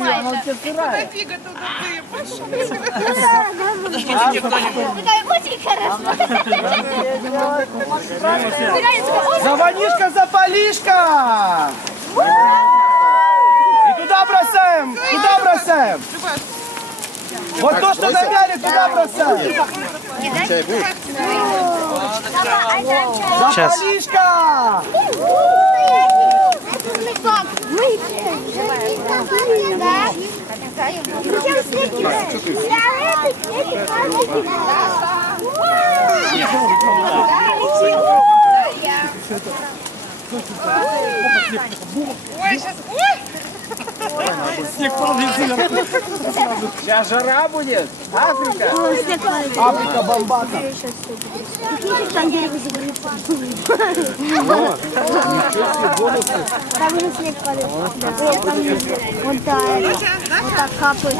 майже. Куда фига туда ты? Пошел. Такая очень хорошо. Завалишка, запалишка! И туда бросаем, туда бросаем. Вот то, что намяли, туда бросаем. Запалишка! Ой, сейчас. Ой! Снег падает. Сейчас жара будет. Африка. Африка бомбата. Там дерево загорится. Там уже снег падает. Вот так капает.